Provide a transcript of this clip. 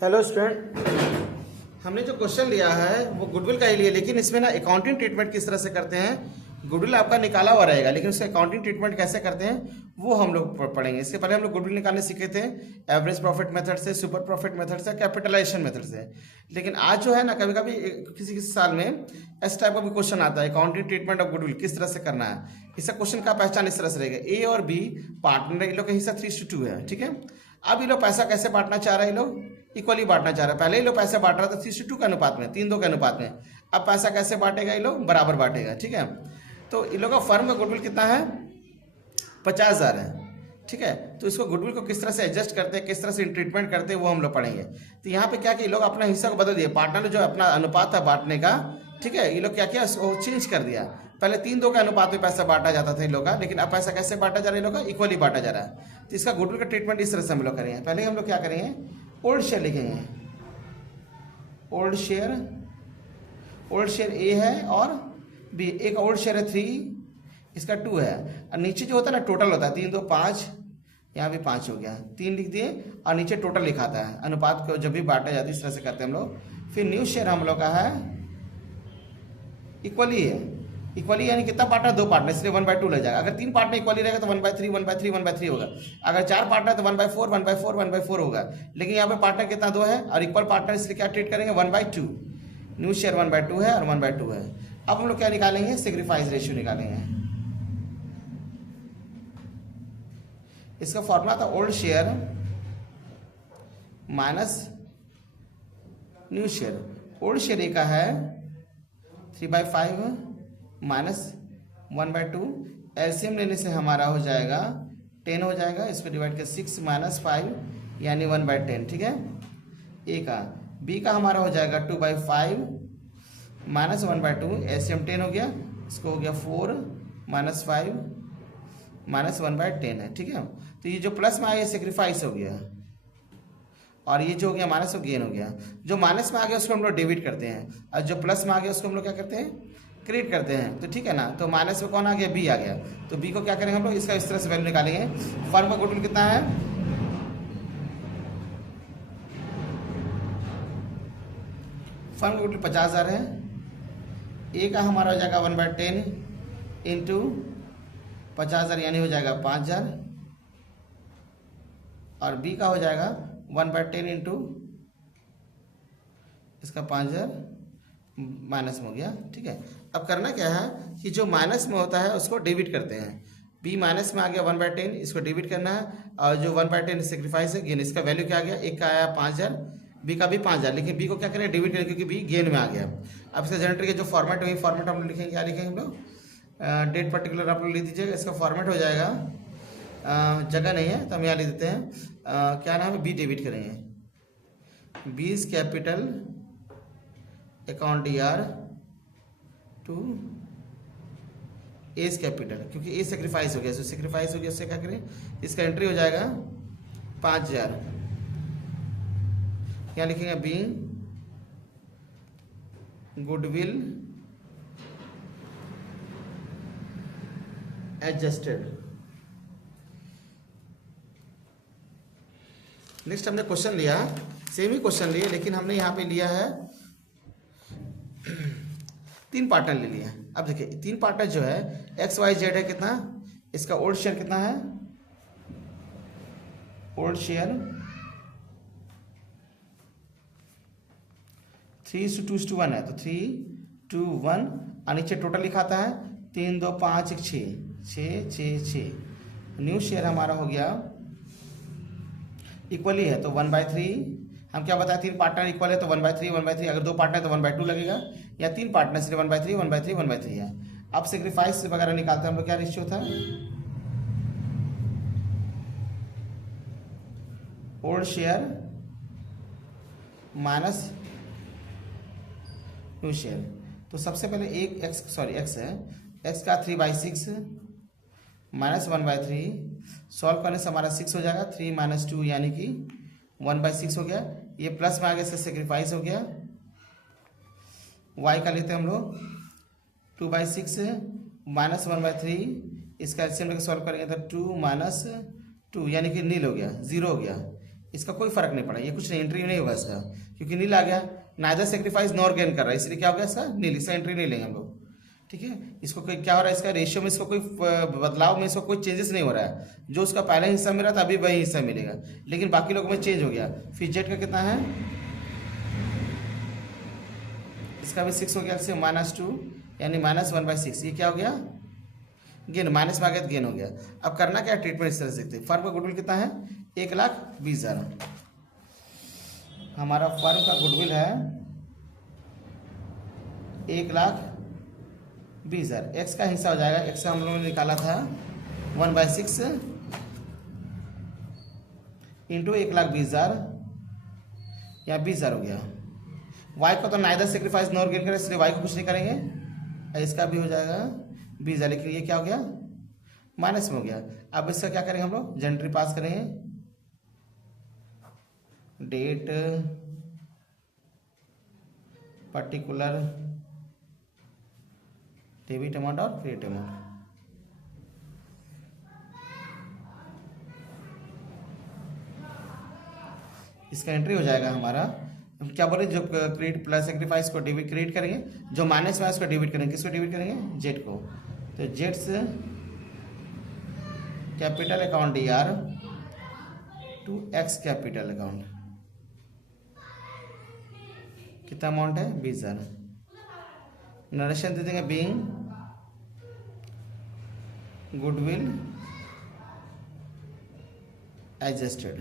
Hello student, हमने जो question लिया है वो गुडविल का ही लिया, लेकिन इसमें ना अकाउंटिंग ट्रीटमेंट किस तरह से करते हैं। गुडविल आपका निकाला हुआ रहेगा, लेकिन उसका अकाउंटिंग ट्रीटमेंट कैसे करते हैं वो हम लोग पढ़ेंगे। इसके पहले हम लोग गुडविल निकालने सीखे थे एवरेज प्रॉफिट मेथड से, सुपर प्रॉफिट मेथड से, कैपिटलाइजेशन मेथड से। लेकिन आज जो है ना, कभी कभी किसी किसी साल में इस टाइप का भी क्वेश्चन आता है, अकाउंटिंग ट्रीटमेंट ऑफ गुडविल किस तरह से करना है। इसका क्वेश्चन का पहचान इस तरह से रहेगा, ए और बी पार्टनर, इन लोग का हिस्सा 3:2 है, ठीक है। अब ये लोग पैसा कैसे बांटना चाह रहे हैं, ये लोग इक्वली बांटना चाह रहा है। पहले ये लोग पैसा बांट रहा था 3:2 के अनुपात में, 3:2 के अनुपात में। अब पैसा कैसे बांटेगा, ये लोग बराबर बांटेगा, ठीक है। तो इन लोगों का फर्म का गुडविल कितना है, 50,000 है, ठीक है। तो इसको गुडविल को किस तरह से एडजस्ट करते हैं, किस तरह से ट्रीटमेंट करते हैं वो हम लोग पढ़ेंगे। तो यहाँ पे क्या कि ये लोग अपना हिस्सा को बदल दिए, पार्टनर जो अपना अनुपात था बांटने का, ठीक है, ये लोग क्या किया, चेंज कर दिया। पहले 3:2 के अनुपात में पैसा बांटा जाता था इन लोग का, लेकिन अब पैसा कैसे बांटा जा रहा है, इन लोग का इक्वली बांटा जा रहा है। तो इसका गुडविल का ट्रीटमेंट इस तरह से हम लोग करेंगे। पहले हम लोग क्या करेंगे, ओल्ड शेयर लिखेंगे। ओल्ड शेयर ए है और बी, एक ओल्ड शेयर है 3, इसका 2 है, और नीचे जो होता है ना टोटल होता है 3, 2, 5, यहाँ भी 5 हो गया, 3 लिख दिए और नीचे टोटल लिखाता है। अनुपात को जब भी बांटा जाता है इस तरह से करते हैं हम लोग। फिर न्यू शेयर हम लोग का है इक्वली है, इक्वली यानी कितना पार्टनर, 2 पार्टनर, इसलिए 1/2 ले जाएगा। अगर 3 पार्टनर इक्वली रहेगा तो 1/3, 1/3, 1/3 होगा। अगर 4 पार्टनर तो 1/4, 1/4, 1/4 होगा। लेकिन यहाँ पे पार्टनर कितना, 2 है, और इक्वल पार्टनर इसलिए क्या ट्रीट करेंगे, 1/2। न्यू शेयर 1/2 है और 1/2 है। अब हम लोग क्या निकालेंगे, सेक्रीफाइस रेशियो निकालेंगे। इसका फॉर्मूला था old share minus new share. Old share A का है 3/5 माइनस 1/2, एलसीएम लेने से हमारा हो जाएगा 10 हो जाएगा। इसको डिवाइड कर 6 - 5 यानी 1/10, ठीक है, ए का। बी का हमारा हो जाएगा 2/5 माइनस 1/2, एलसीएम 10 हो गया, इसको हो गया 4 - 5 माइनस 1/10 है, ठीक है। तो ये जो प्लस में आया सेक्रीफाइस हो गया, और ये जो हो गया माइनस हो गेन हो गया। जो माइनस में आ गया उसको हम लोग डेबिट करते हैं, और जो प्लस में आ गया उसको हम लोग क्या करते हैं, क्रिएट करते हैं। तो ठीक है ना, तो माइनस में कौन आ गया, बी आ गया। तो बी को क्या करेंगे हम लोग, इसका इस तरह से वैल्यू निकालेंगे। फर्म का गुडविल कितना है, फर्म का गुडविल 50,000 है। ए का हमारा हो जाएगा 1/10 इंटू 50,000 यानी हो जाएगा 5,000, और बी का हो जाएगा 1/10 इंटू इसका 5,000 माइनस में हो गया, ठीक है। अब करना क्या है कि जो माइनस में होता है उसको डेबिट करते हैं। बी माइनस में आ गया 1/10, इसको डेबिट करना है, और जो 1/10 सेक्रीफाइस है गेन, इसका वैल्यू क्या आ गया, एक का आया 5,000, बी का भी 5,000, लेकिन बी को क्या करें, डेबिट करें, क्योंकि बी गेन में आ गया। अब इसका जनरेटर के जो फॉर्मेट वही फॉर्मेट हम लोग लिखेंगे, क्या लिखेंगे हम लोग, डेट पर्टिकुलर आप लोग लिख दीजिएगा। इसका फॉर्मेट हो जाएगा, जगह नहीं है तो हम यहाँ लिख देते हैं, क्या नाम है, बी डेबिट करेंगे। B is capital account DR to A is capital, क्योंकि ए सेक्रीफाइस हो गया, सो सेक्रीफाइस हो गया, उससे क्या करें, इसका एंट्री हो जाएगा 5,000। क्या लिखेंगे, बी गुडविल एडजस्टेड। नेक्स्ट हमने क्वेश्चन लिया, सेम ही क्वेश्चन लिए, लेकिन हमने यहाँ पे लिया है 3 पार्टनर ले लिया। अब देखिए 3 पार्टनर जो है XYZ है, कितना, इसका ओल्ड शेयर कितना है, ओल्ड शेयर 3:2:1 है, तो 3:2:1, और नीचे टोटल लिखाता है 3, 2, 5, 1, 6। न्यू शेयर हमारा हो गया इक्वली है, तो 1/3। हम क्या बताया, 3 पार्टनर इक्वल है तो 1/3, 1/3। अगर 2 पार्टनर तो 1/2 लगेगा, या 3 पार्टनर इसलिए 1/3, 1/3, 1/3 है। अब सेक्रीफाइस वगैरह निकालते हैं हम लोग, क्या रेशियो था, old share minus new share. तो सबसे पहले एक एक्स है, एक्स का 3/6 माइनस 1/3, सॉल्व करने से हमारा 6 हो जाएगा, 3 - 2 यानी कि 1/6 हो गया। ये प्लस में आगे से सेक्रीफाइस हो गया। y का लेते हैं हम लोग 2/6 माइनस 1/3, इसका एलसीएम लेकर सॉल्व करेंगे तो 2 - 2 यानी कि नील हो गया, 0 हो गया। इसका कोई फर्क नहीं पड़ा, ये कुछ नहीं, एंट्री नहीं होगा इसका, क्योंकि नील आ गया, नाइदर सेक्रीफाइस नॉर गेन कर रहा है, इसलिए क्या हो गया इसका नील, इसका एंट्री नहीं लेंगे हम लोग। ठीक है, इसको कोई क्या हो रहा है, इसका रेशियो में इसको कोई बदलाव में इसको कोई चेंजेस नहीं हो रहा है, जो उसका पहले हिस्सा मिला था अभी वही हिस्सा मिलेगा, लेकिन बाकी लोगों में चेंज हो गया। फिर जेड का कितना है, इसका भी 6 हो गया, -2 यानी -1/6, ये क्या हो गया गेन, माइनस में आ गया गेन हो गया। अब करना क्या, ट्रीटमेंट इस तरह से देखते हैं। फर्म का गुडविल कितना है, 1,20,000, हमारा फर्म का गुडविल है 1,20,000, एक्स का हिस्सा हो जाएगा, एक्स का हम लोगों ने निकाला था 1/6 इंटू 1,20,000 या 20,000 हो गया। वाई को तो नाइदर सेक्रीफाइस नॉर गेन करें, इसलिए वाई को कुछ नहीं करेंगे, इसका भी हो जाएगा 20,000, लेकिन ये क्या हो गया माइनस में हो गया। अब इसका क्या करेंगे हम लोग, जेंट्री पास करेंगे, डेट पर्टिकुलर डेबिट अमाउंट और क्रेडिट अमाउंट। इसका एंट्री हो जाएगा हमारा, क्या बोले, जो क्रेडिट प्लस सेक्रीफाइस को डेबिट क्रेडिट करेंगे, जो माइनस में है उसको डेबिट करेंगे, किसको डेबिट करेंगे, जेड को। तो जेड से capital account DR to X capital account, कितना अमाउंट है 20,000। नरेशन दे देंगे, बीइंग गुडविल एडजस्टेड,